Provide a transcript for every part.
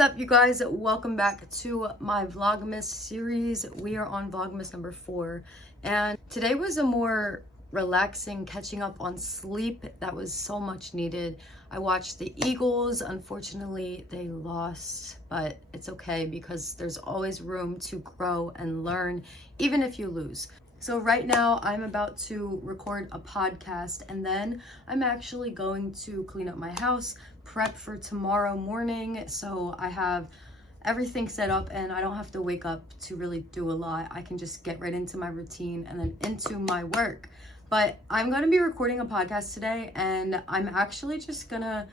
up, you guys? Welcome back to my Vlogmas series. We are on Vlogmas number 4, and today was a more relaxing catching up on sleep that was so much needed. I watched the Eagles. Unfortunately, they lost, but it's okay because there's always room to grow and learn, even if you lose. So right now I'm about to record a podcast, and then I'm actually going to clean up my house, prep for tomorrow morning, so I have everything set up and I don't have to wake up to really do a lot. I can just get right into my routine and then into my work. But I'm going to be recording a podcast today, and I'm actually just gonna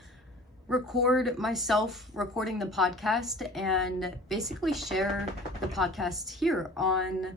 record myself recording the podcast and basically share the podcast here on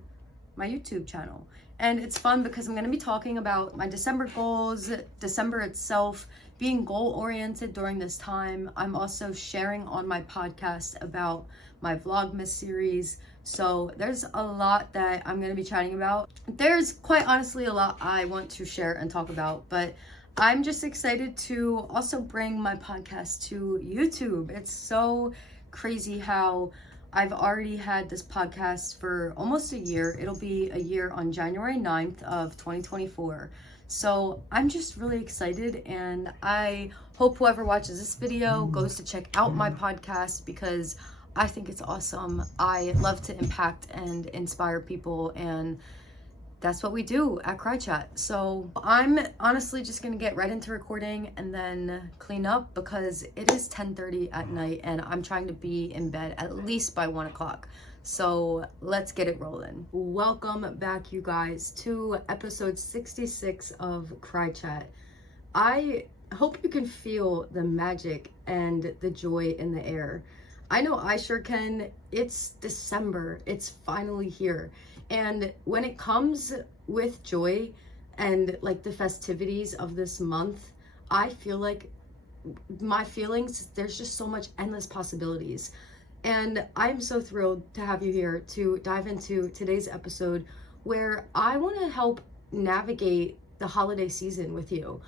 my YouTube channel. And it's fun because I'm going to be talking about my December goals, December itself, being goal-oriented during this time. I'm also sharing on my podcast about my Vlogmas series. So there's a lot that I'm going to be chatting about. There's quite honestly a lot I want to share and talk about, but I'm just excited to also bring my podcast to YouTube. It's so crazy how I've already had this podcast for almost a year. It'll be a year on January 9th of 2024. So I'm just really excited, and I hope whoever watches this video goes to check out my podcast because I think it's awesome. I love to impact and inspire people, and that's what we do at KRY.Chat. So I'm honestly just gonna get right into recording and then clean up because it is 10:30 at night and I'm trying to be in bed at least by 1 o'clock. So let's get it rolling. Welcome back, you guys, to episode 66 of KRY.Chat. I hope you can feel the magic and the joy in the air. I know I sure can. It's December. It's finally here. And when it comes with joy and like the festivities of this month, I feel like my feelings, there's just so much endless possibilities. And I'm so thrilled to have you here to dive into today's episode where I want to help navigate the holiday season with you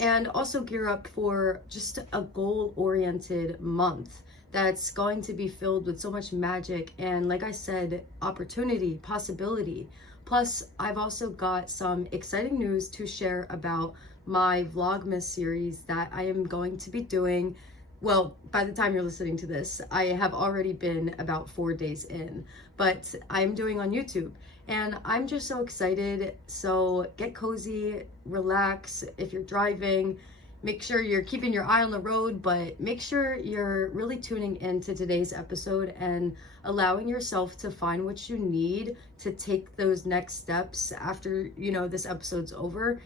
and also gear up for just a goal-oriented month that's going to be filled with so much magic and, like I said, opportunity, possibility. Plus, I've also got some exciting news to share about my Vlogmas series that I am going to be doing. Well, by the time you're listening to this, I have already been about 4 days in, but I'm doing on YouTube, and I'm just so excited. So get cozy, relax. If you're driving, make sure you're keeping your eye on the road, but make sure you're really tuning into today's episode and allowing yourself to find what you need to take those next steps after, this episode's over,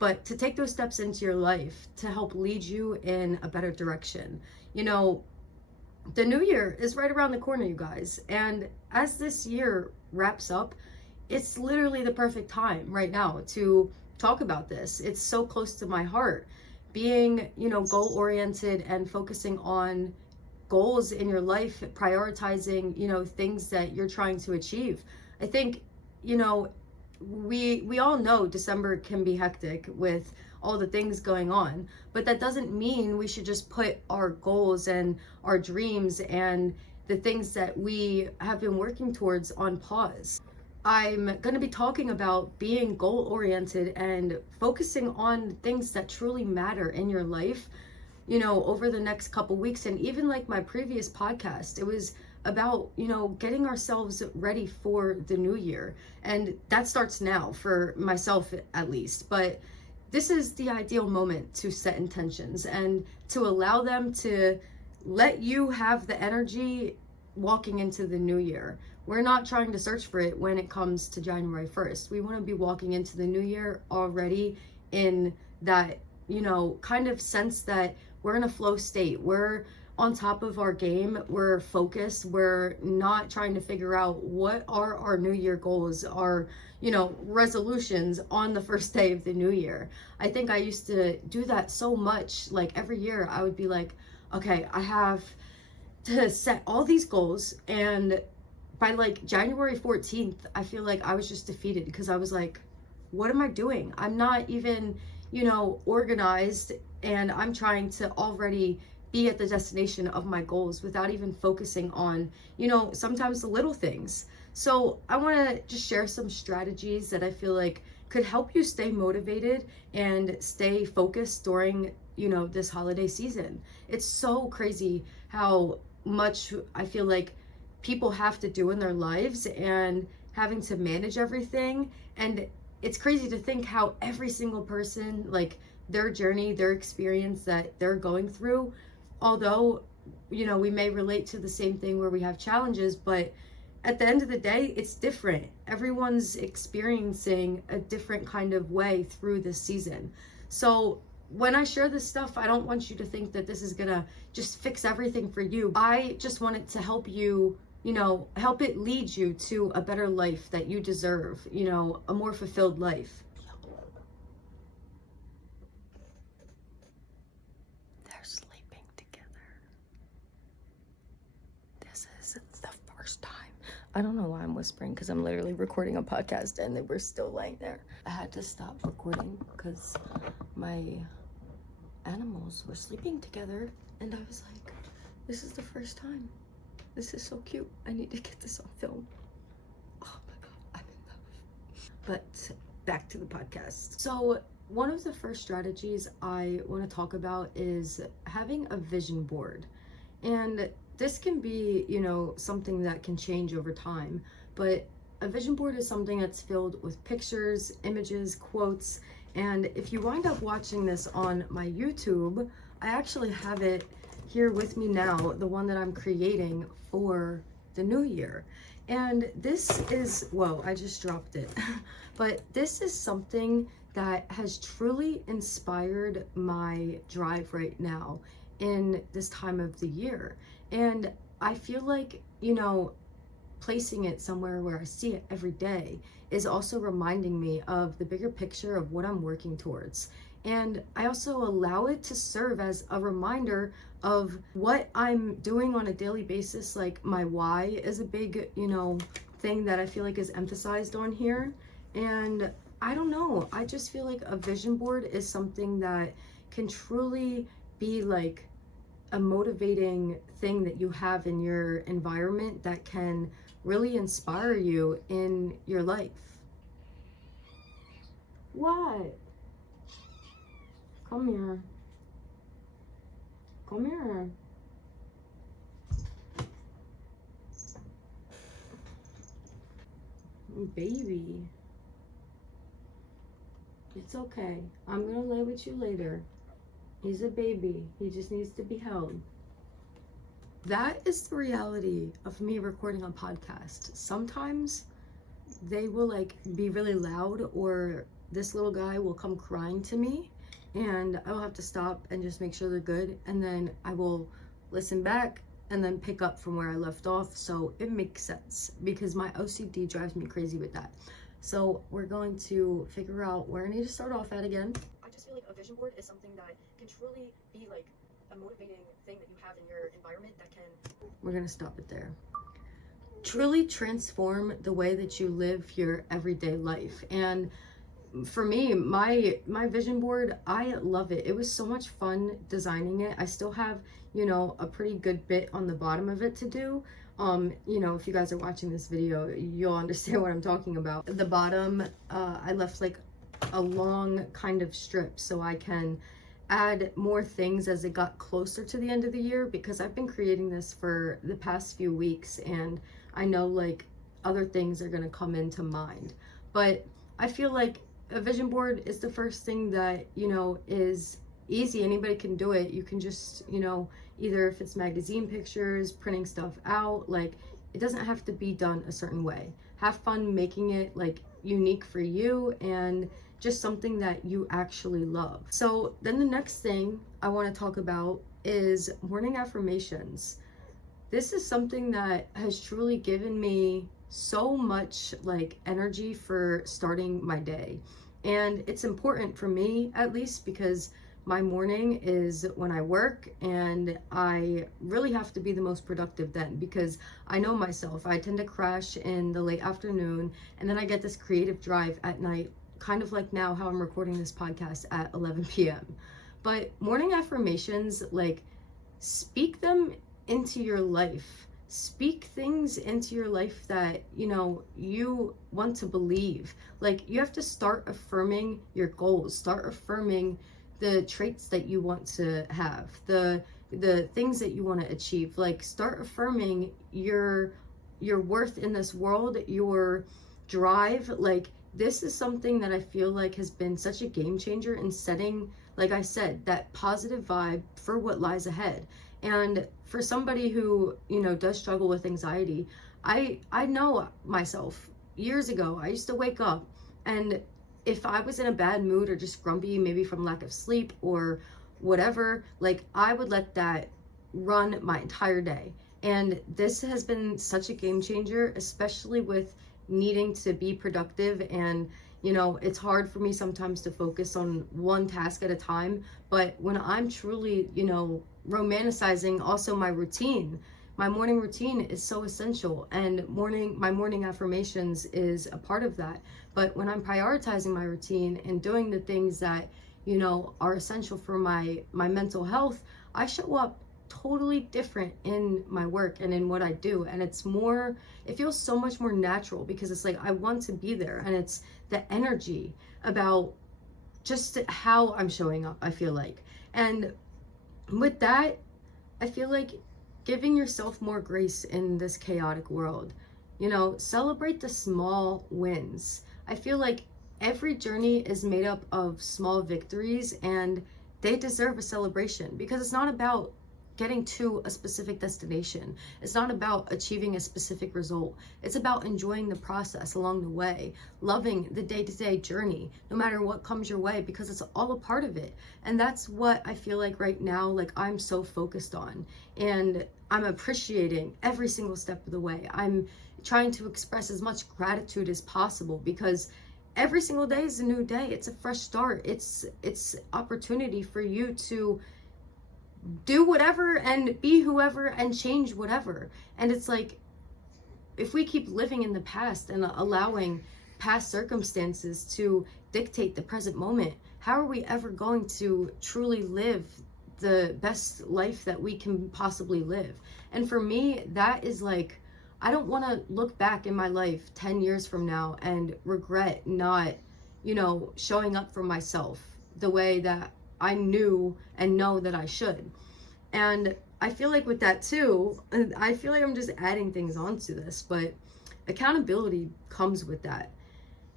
but to take those steps into your life to help lead you in a better direction. The new year is right around the corner, you guys. And as this year wraps up, it's literally the perfect time right now to talk about this. It's so close to my heart. Being, goal-oriented and focusing on goals in your life, prioritizing, things that you're trying to achieve. I think, we all know December can be hectic with all the things going on, but that doesn't mean we should just put our goals and our dreams and the things that we have been working towards on pause. I'm going to be talking about being goal-oriented and focusing on things that truly matter in your life, over the next couple weeks. And even like my previous podcast, it was about, getting ourselves ready for the new year. And that starts now for myself at least. But this is the ideal moment to set intentions and to allow them to let you have the energy walking into the new year. We're not trying to search for it when it comes to January 1st. We want to be walking into the new year already in that, kind of sense that we're in a flow state. We're on top of our game. We're focused. We're not trying to figure out what are our new year goals, our, resolutions on the first day of the new year. I think I used to do that so much. Like every year I would be like, okay, I have to set all these goals, and by like January 14th, I feel like I was just defeated because I was like, what am I doing? I'm not even, organized, and I'm trying to already be at the destination of my goals without even focusing on, sometimes the little things. So I want to just share some strategies that I feel like could help you stay motivated and stay focused during, this holiday season. It's so crazy how much I feel like people have to do in their lives and having to manage everything. And it's crazy to think how every single person, like their journey, their experience that they're going through, although, we may relate to the same thing where we have challenges, but at the end of the day, it's different. Everyone's experiencing a different kind of way through this season. So when I share this stuff, I don't want you to think that this is gonna just fix everything for you. I just want it to help you, help it lead you to a better life that you deserve, a more fulfilled life. They're sleeping together. This is the first time. I don't know why I'm whispering, because I'm literally recording a podcast and they were still laying there. I had to stop recording because my animals were sleeping together and I was like, this is the first time. This is so cute. I need to get this on film. Oh my God, I'm in love. But back to the podcast. So one of the first strategies I want to talk about is having a vision board. And this can be, something that can change over time, but a vision board is something that's filled with pictures, images, quotes, and if you wind up watching this on my YouTube, I actually have it here with me now, the one that I'm creating for the new year. And this is, whoa, I just dropped it. But this is something that has truly inspired my drive right now in this time of the year. And I feel like, placing it somewhere where I see it every day is also reminding me of the bigger picture of what I'm working towards. And I also allow it to serve as a reminder of what I'm doing on a daily basis. Like my why is a big, thing that I feel like is emphasized on here. And I don't know, I just feel like a vision board is something that can truly be like a motivating thing that you have in your environment that can really inspire you in your life. What? Come here. Come here. Baby. It's okay. I'm gonna lay with you later. He's a baby. He just needs to be held. That is the reality of me recording a podcast. Sometimes they will be really loud, or this little guy will come crying to me and I will have to stop and just make sure they're good. And then I will listen back and then pick up from where I left off. So it makes sense because my OCD drives me crazy with that. So we're going to figure out where I need to start off at again. I just feel like a vision board is something that can truly be like a motivating thing that you have in your environment that can, we're gonna stop it there, truly transform the way that you live your everyday life. And for me, my vision board, I love it. It was so much fun designing it. I still have, a pretty good bit on the bottom of it to do. If you guys are watching this video, you'll understand what I'm talking about. At the bottom, I left like a long kind of strip so I can add more things as it got closer to the end of the year, because I've been creating this for the past few weeks and I know like other things are gonna come into mind. But I feel like a vision board is the first thing that, is easy. Anybody can do it. You can just, either if it's magazine pictures, printing stuff out, like it doesn't have to be done a certain way. Have fun making it like unique for you and just something that you actually love. So then the next thing I want to talk about is morning affirmations. This is something that has truly given me so much like energy for starting my day. And it's important for me, at least, because my morning is when I work and I really have to be the most productive then, because I know myself, I tend to crash in the late afternoon and then I get this creative drive at night, kind of like now how I'm recording this podcast at 11 p.m. But morning affirmations, like speak them into your life. Speak things into your life that, you know, you want to believe. Like, you have to start affirming your goals, start affirming the traits that you want to have, the things that you want to achieve. Like, start affirming your worth in this world, your drive. Like, this is something that I feel like has been such a game changer in setting, like I said, that positive vibe for what lies ahead. And for somebody who, you know, does struggle with anxiety, I know myself. Years ago, I used to wake up, and if I was in a bad mood or just grumpy, maybe from lack of sleep or whatever, like, I would let that run my entire day. And this has been such a game changer, especially with needing to be productive. And, you know, it's hard for me sometimes to focus on one task at a time. But when I'm truly, you know, romanticizing also my routine, my morning routine is so essential, and my morning affirmations is a part of that. But when I'm prioritizing my routine and doing the things that, you know, are essential for my mental health, I show up totally different in my work and in what I do. And it feels so much more natural, because it's like I want to be there, and it's the energy about just how I'm showing up, I feel like. And with that, I feel like giving yourself more grace in this chaotic world. You know, celebrate the small wins. I feel like every journey is made up of small victories, and they deserve a celebration, because it's not about getting to a specific destination. It's not about achieving a specific result. It's about enjoying the process along the way, loving the day-to-day journey, no matter what comes your way, because it's all a part of it. And that's what I feel like right now, like, I'm so focused on, and I'm appreciating every single step of the way. I'm trying to express as much gratitude as possible, because every single day is a new day. It's a fresh start. It's opportunity for you to do whatever and be whoever and change whatever. And it's like, if we keep living in the past and allowing past circumstances to dictate the present moment, how are we ever going to truly live the best life that we can possibly live? And for me, that is like, I don't want to look back in my life 10 years from now and regret not, you know, showing up for myself the way that I knew and know that I should. And I feel like with that too, and I feel like I'm just adding things onto this, but accountability comes with that.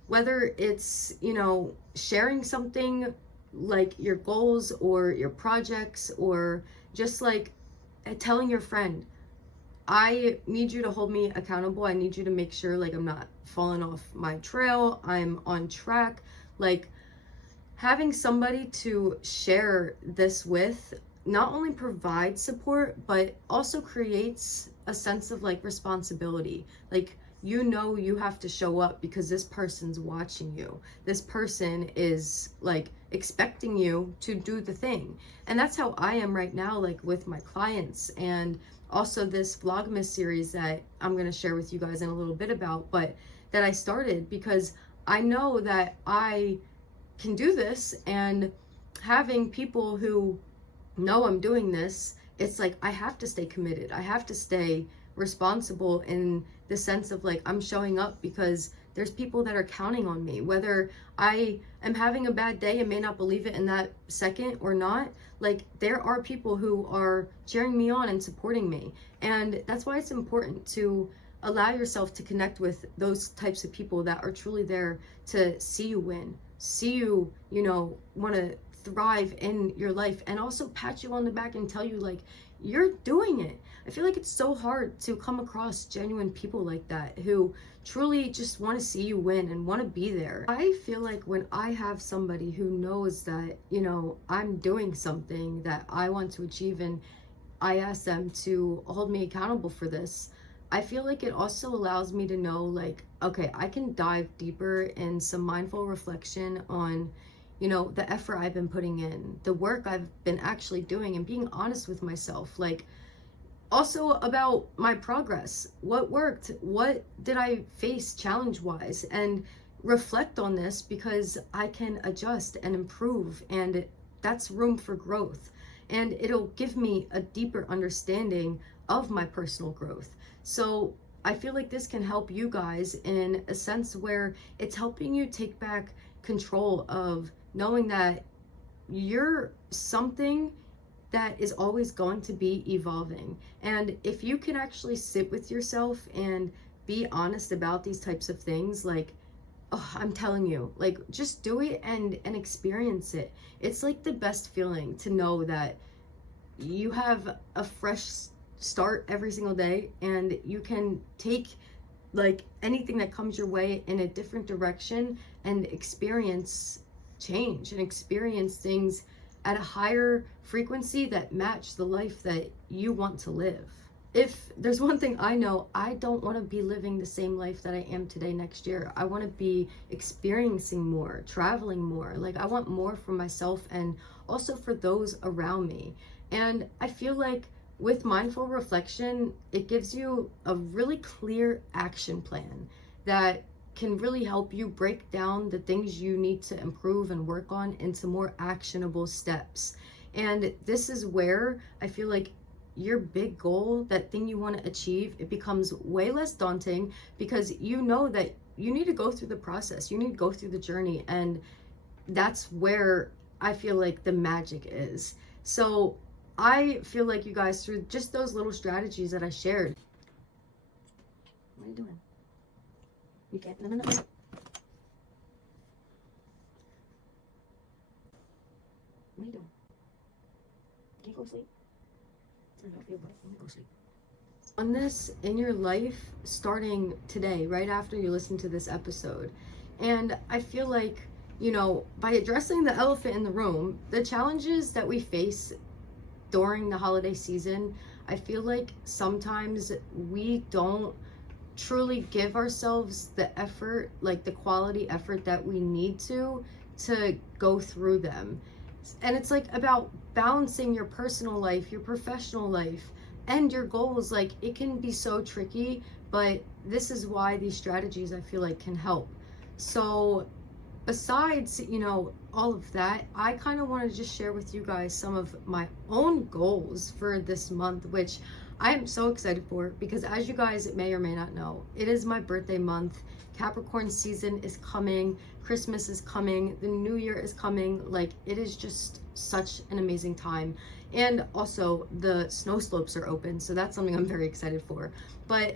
Whether it's, you know, sharing something like your goals or your projects, or just like telling your friend, I need you to hold me accountable. I need you to make sure, like, I'm not falling off my trail, I'm on track. Like, having somebody to share this with not only provides support, but also creates a sense of like responsibility. Like, you know, you have to show up because this person's watching you. This person is like expecting you to do the thing. And that's how I am right now, like with my clients, and also this Vlogmas series that I'm going to share with you guys in a little bit about, but that I started because I know that I can do this. And having people who know I'm doing this, it's like I have to stay committed. I have to stay responsible in the sense of like, I'm showing up because there's people that are counting on me. Whether I am having a bad day and may not believe it in that second or not, like, there are people who are cheering me on and supporting me. And that's why it's important to allow yourself to connect with those types of people that are truly there to see you win, see you, you know, want to thrive in your life, and also pat you on the back and tell you like, you're doing it. I feel like it's so hard to come across genuine people like that who truly just want to see you win and want to be there. I feel like when I have somebody who knows that, you know, I'm doing something that I want to achieve, and I ask them to hold me accountable for this, I feel like it also allows me to know like, okay, I can dive deeper in some mindful reflection on, you know, the effort I've been putting in, the work I've been actually doing, and being honest with myself. Like, also about my progress, what worked, what did I face challenge-wise, and reflect on this because I can adjust and improve, and that's room for growth. and it'll give me a deeper understanding of my personal growth. So I feel like this can help you guys in a sense where it's helping you take back control of knowing that you're something that is always going to be evolving. And if you can actually sit with yourself and be honest about these types of things, like, oh, I'm telling you, like, just do it and experience it. It's like the best feeling to know that you have a fresh start every single day, and you can take like anything that comes your way in a different direction and experience change and experience things at a higher frequency that match the life that you want to live. If there's one thing I know, I don't want to be living the same life that I am today next year. I want to be experiencing more, traveling more. Like, I want more for myself and also for those around me. And I feel like with mindful reflection, it gives you a really clear action plan that can really help you break down the things you need to improve and work on into more actionable steps. And this is where I feel like your big goal, that thing you want to achieve, it becomes way less daunting, because you know that you need to go through the process, you need to go through the journey, and that's where I feel like the magic is. So I feel like you guys, through just those little strategies that I shared. What are you doing? You can't. No. What are you doing? Can you go to sleep? I don't feel bad. I'm gonna go sleep. On this in your life, starting today, right after you listen to this episode. And I feel like, you know, by addressing the elephant in the room, the challenges that we face during the holiday season, I feel like sometimes we don't truly give ourselves the effort, like the quality effort that we need to go through them. And it's like about balancing your personal life, your professional life, and your goals. Like, it can be so tricky, but this is why these strategies, I feel like, can help. So besides, you know, all of that, I kind of want to just share with you guys some of my own goals for this month, which I am so excited for, because as you guys may or may not know, it is my birthday month. Capricorn season is coming, Christmas is coming, the new year is coming. Like, it is just such an amazing time. And also the snow slopes are open, so that's something I'm very excited for. But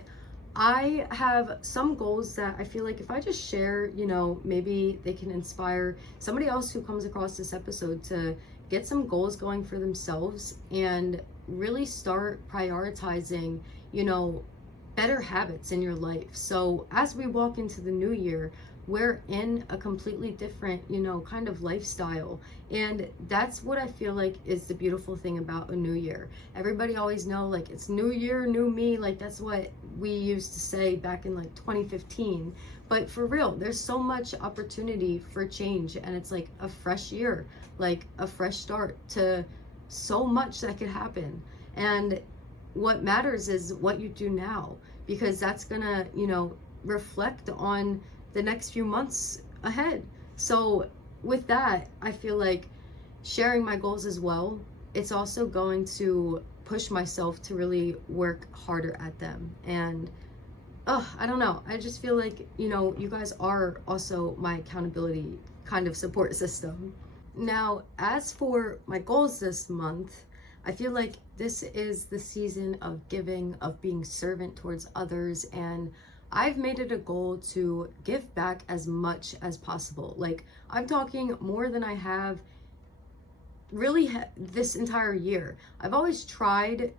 I have some goals that I feel like if I just share, you know, maybe they can inspire somebody else who comes across this episode to get some goals going for themselves and really start prioritizing, you know, better habits in your life. So as we walk into the new year, we're in a completely different, you know, kind of lifestyle. And that's what I feel like is the beautiful thing about a new year. Everybody always know, like, it's new year, new me. Like, that's what we used to say back in like 2015. But for real, there's so much opportunity for change, and it's like a fresh year, like a fresh start to so much that could happen. And what matters is what you do now, because that's gonna, you know, reflect on the next few months ahead. So with that, I feel like sharing my goals as well, it's also going to push myself to really work harder at them. And I don't know, I just feel like, you know, you guys are also my accountability kind of support system. Now, as for my goals this month, I feel like this is the season of giving, of being servant towards others, and I've made it a goal to give back as much as possible. Like, I'm talking more than I have really this entire year. I've always tried,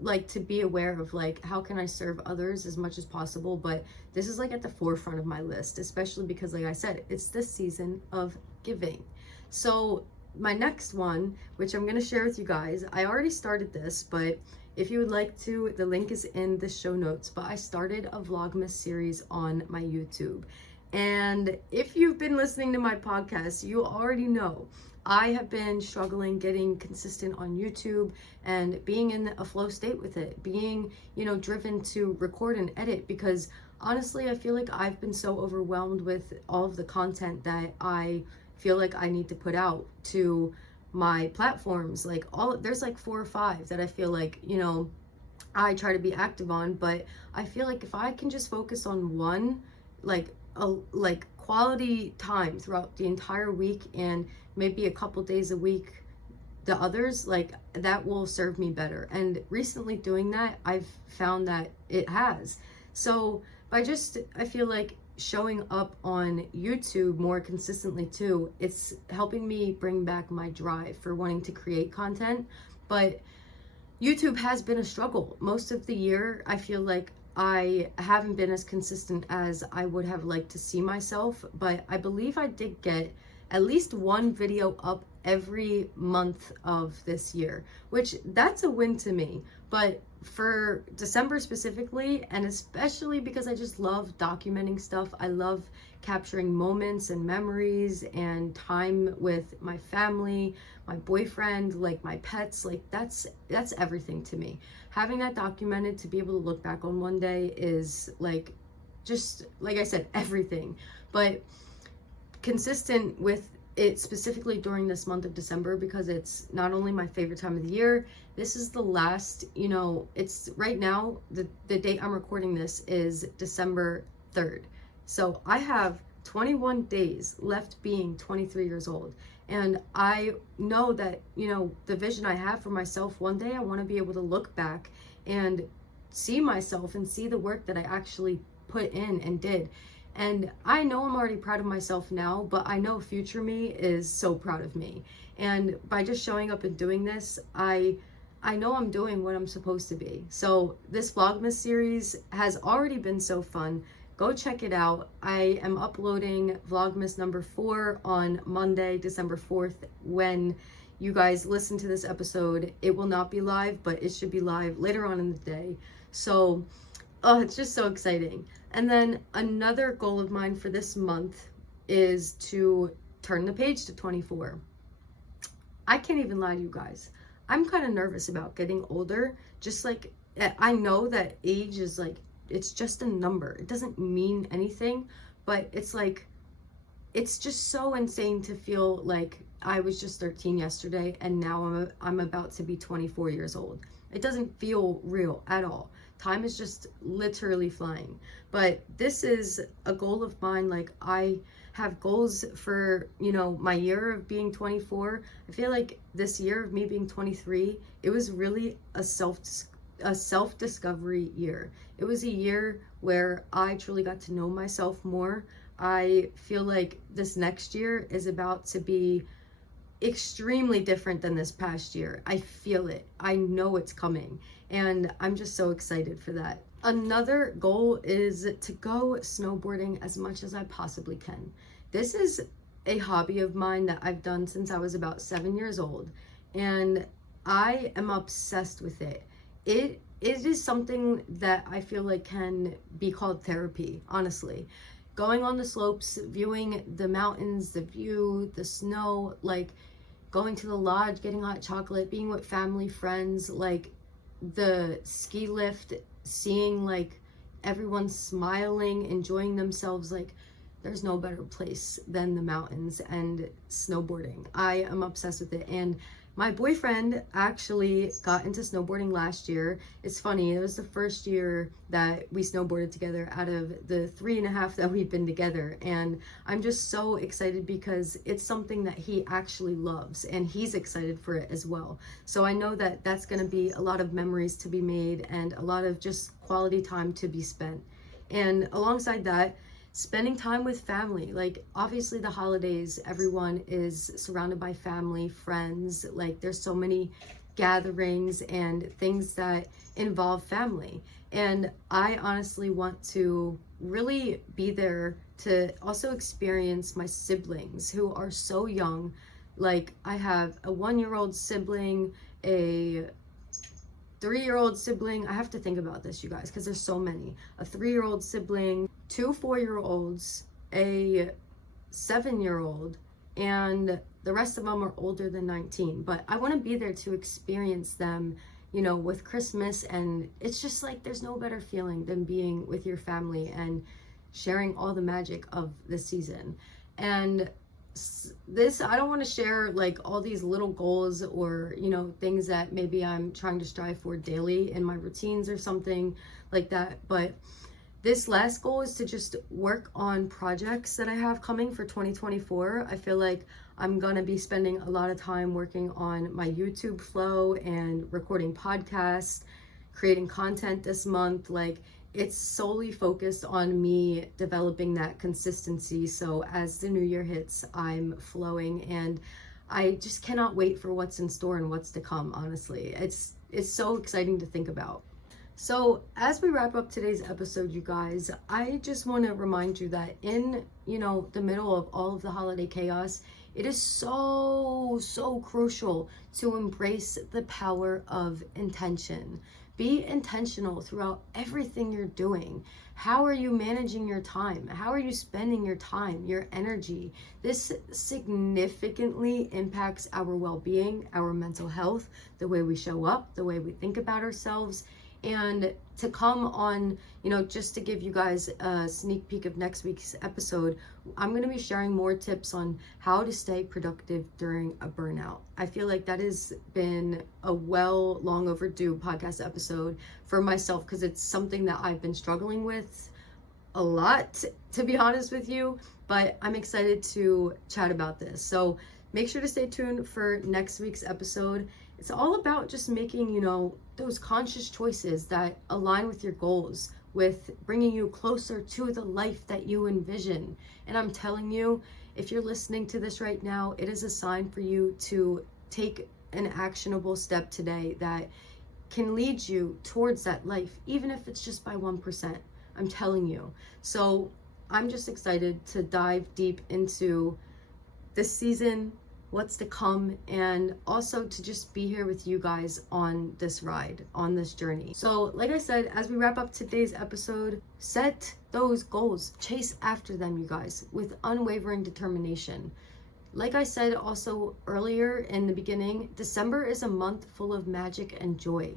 like, to be aware of, like, how can I serve others as much as possible, but this is like at the forefront of my list, especially because, like I said, it's the season of giving. So my next one, which I'm going to share with you guys, I already started this, but if you would like to, the link is in the show notes. But I started a Vlogmas series on my YouTube. And if you've been listening to my podcast, you already know I have been struggling getting consistent on YouTube and being in a flow state with it, being, you know, driven to record and edit, because honestly, I feel like I've been so overwhelmed with all of the content that I feel like I need to put out to my platforms, like there's like 4 or 5 that I feel like, you know, I try to be active on, but I feel like if I can just focus on one, like like quality time throughout the entire week and maybe a couple days a week the others, like that will serve me better. And recently doing that, I've found that it has. So I feel like showing up on YouTube more consistently too, it's helping me bring back my drive for wanting to create content. But YouTube has been a struggle most of the year. I feel like I haven't been as consistent as I would have liked to see myself, but I believe I did get at least one video up every month of this year, which that's a win to me. But for December specifically, and especially because I just love documenting stuff, I love capturing moments and memories and time with my family, my boyfriend, like my pets, like that's everything to me. Having that documented to be able to look back on one day is like, just like I said, everything. But consistent with it specifically during this month of December, because it's not only my favorite time of the year, this is the last, you know, it's right now, the date I'm recording this is December 3rd. So I have 21 days left being 23 years old. And I know that, you know, the vision I have for myself, one day I want to be able to look back and see myself and see the work that I actually put in and did. And I know I'm already proud of myself now, but I know future me is so proud of me. And by just showing up and doing this, I know I'm doing what I'm supposed to be. So this Vlogmas series has already been so fun. Go check it out. I am uploading Vlogmas number 4 on Monday, December 4th. When you guys listen to this episode, it will not be live, but it should be live later on in the day. So, oh, it's just so exciting. And then another goal of mine for this month is to turn the page to 24. I can't even lie to you guys. I'm kind of nervous about getting older. Just like, I know that age is like, it's just a number. It doesn't mean anything, but it's like, it's just so insane to feel like I was just 13 yesterday and now I'm about to be 24 years old. It doesn't feel real at all. Time is just literally flying. But this is a goal of mine. Like, I have goals for, you know, my year of being 24. I feel like this year of me being 23, it was really a self-discovery year. It was a year where I truly got to know myself more. I feel like this next year is about to be extremely different than this past year. I feel it. I know it's coming. And I'm just so excited for that. Another goal is to go snowboarding as much as I possibly can. This is a hobby of mine that I've done since I was about 7 years old. And I am obsessed with it. It is something that I feel like can be called therapy, honestly. Going on the slopes, viewing the mountains, the view, the snow, like going to the lodge, getting hot chocolate, being with family, friends, like the ski lift, seeing like everyone smiling, enjoying themselves, like there's no better place than the mountains and snowboarding. I am obsessed with it. And my boyfriend actually got into snowboarding last year. It's funny, it was the first year that we snowboarded together out of the 3.5 that we've been together. And I'm just so excited because it's something that he actually loves and he's excited for it as well. So I know that that's gonna be a lot of memories to be made and a lot of just quality time to be spent. And alongside that, spending time with family. Like, obviously the holidays, everyone is surrounded by family, friends, like there's so many gatherings and things that involve family. And I honestly want to really be there to also experience my siblings who are so young. Like, I have a 1-year-old sibling, a 3-year-old sibling. I have to think about this, you guys, because there's so many. A 3-year-old sibling, 2 4-year-olds, a 7-year-old, and the rest of them are older than 19. But I want to be there to experience them, you know, with Christmas. And it's just like, there's no better feeling than being with your family and sharing all the magic of the season. And This, I don't want to share like all these little goals or, you know, things that maybe I'm trying to strive for daily in my routines or something like that. But this last goal is to just work on projects that I have coming for 2024. I feel like I'm gonna be spending a lot of time working on my YouTube flow and recording podcasts, creating content this month. Like, it's solely focused on me developing that consistency. So as the new year hits, I'm flowing, and I just cannot wait for what's in store and what's to come, honestly. It's so exciting to think about. So as we wrap up today's episode, you guys, I just want to remind you that in, you know, the middle of all of the holiday chaos, it is so crucial to embrace the power of intention. Be intentional throughout everything you're doing. How are you managing your time? How are you spending your time, your energy? This significantly impacts our well-being, our mental health, the way we show up, the way we think about ourselves. And to come on, you know, just to give you guys a sneak peek of next week's episode, I'm going to be sharing more tips on how to stay productive during a burnout. I feel like that has been a long overdue podcast episode for myself, because it's something that I've been struggling with a lot, to be honest with you, but I'm excited to chat about this. So make sure to stay tuned for next week's episode. It's all about just making, you know, those conscious choices that align with your goals, with bringing you closer to the life that you envision. And I'm telling you, if you're listening to this right now, it is a sign for you to take an actionable step today that can lead you towards that life, even if it's just by 1%. I'm telling you. So I'm just excited to dive deep into this season, what's to come, and also to just be here with you guys on this ride, on this journey. So like I said, as we wrap up today's episode, set those goals, chase after them, you guys, with unwavering determination. Like I said also earlier in the beginning, December is a month full of magic and joy.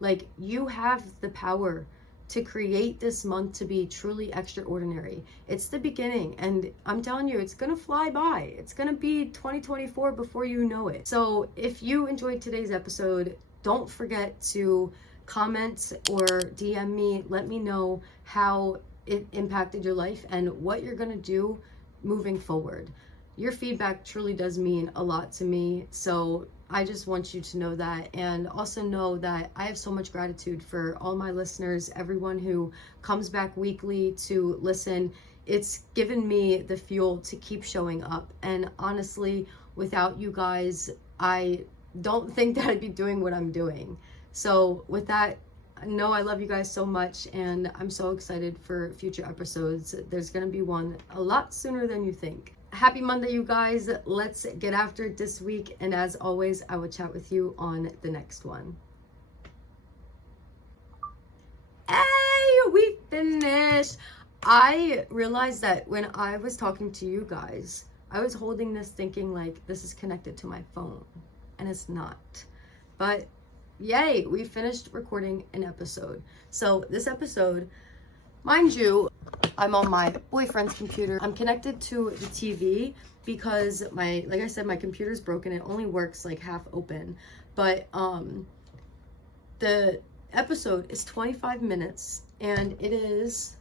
Like, you have the power to create this month to be truly extraordinary. It's the beginning, and I'm telling you, it's gonna fly by. It's gonna be 2024 before you know it. So if you enjoyed today's episode, don't forget to comment or DM me. Let me know how it impacted your life and what you're gonna do moving forward. Your feedback truly does mean a lot to me, so I just want you to know that, and also know that I have so much gratitude for all my listeners, everyone who comes back weekly to listen. It's given me the fuel to keep showing up, and honestly, without you guys, I don't think that I'd be doing what I'm doing. So with that, no, I love you guys so much, and I'm so excited for future episodes. There's gonna be one a lot sooner than you think. Happy Monday, you guys. Let's get after it this week, and as always, I will chat with you on the next one. Hey, we finished. I realized that when I was talking to you guys, I was holding this thinking like this is connected to my phone, and it's not. But yay, we finished recording an episode. So this episode, mind you, I'm on my boyfriend's computer. I'm connected to the TV because like I said, my computer's broken. It only works like half open. But the episode is 25 minutes and it is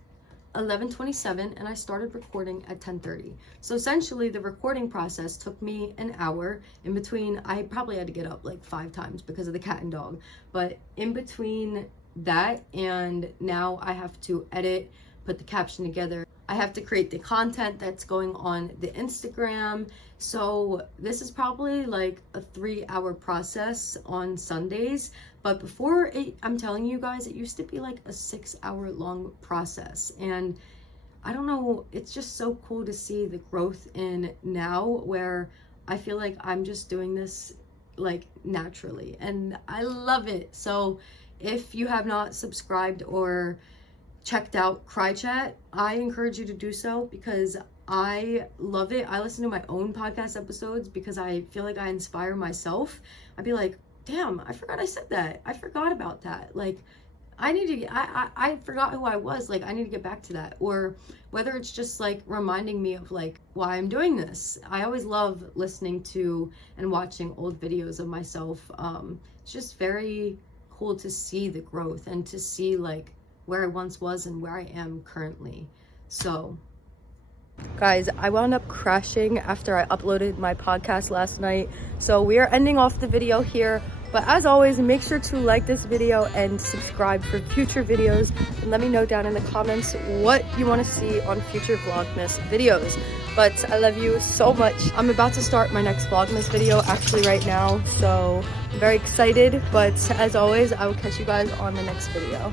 11:27, and I started recording at 10:30. So essentially the recording process took me an hour. In between, I probably had to get up like 5 times because of the cat and dog. But in between that and now, I have to edit, put the caption together. I have to create the content that's going on the Instagram. So this is probably like a 3-hour process on Sundays. But before it, I'm telling you guys, it used to be like a 6-hour long process. And I don't know, it's just so cool to see the growth in now, where I feel like I'm just doing this like naturally, and I love it. So if you have not subscribed or checked out KRY.Chat, I encourage you to do so because I love it. I listen to my own podcast episodes because I feel like I inspire myself. I'd be like, damn, I forgot I said that. I forgot about that. Like, I need to, I forgot who I was. Like, I need to get back to that. Or whether it's just like reminding me of like why I'm doing this. I always love listening to and watching old videos of myself. It's just very cool to see the growth and to see like where I once was and where I am currently. So guys, I wound up crashing after I uploaded my podcast last night. So we are ending off the video here. But as always, make sure to like this video and subscribe for future videos. And let me know down in the comments what you want to see on future Vlogmas videos. But I love you so much. I'm about to start my next Vlogmas video actually right now. So I'm very excited. But as always, I will catch you guys on the next video.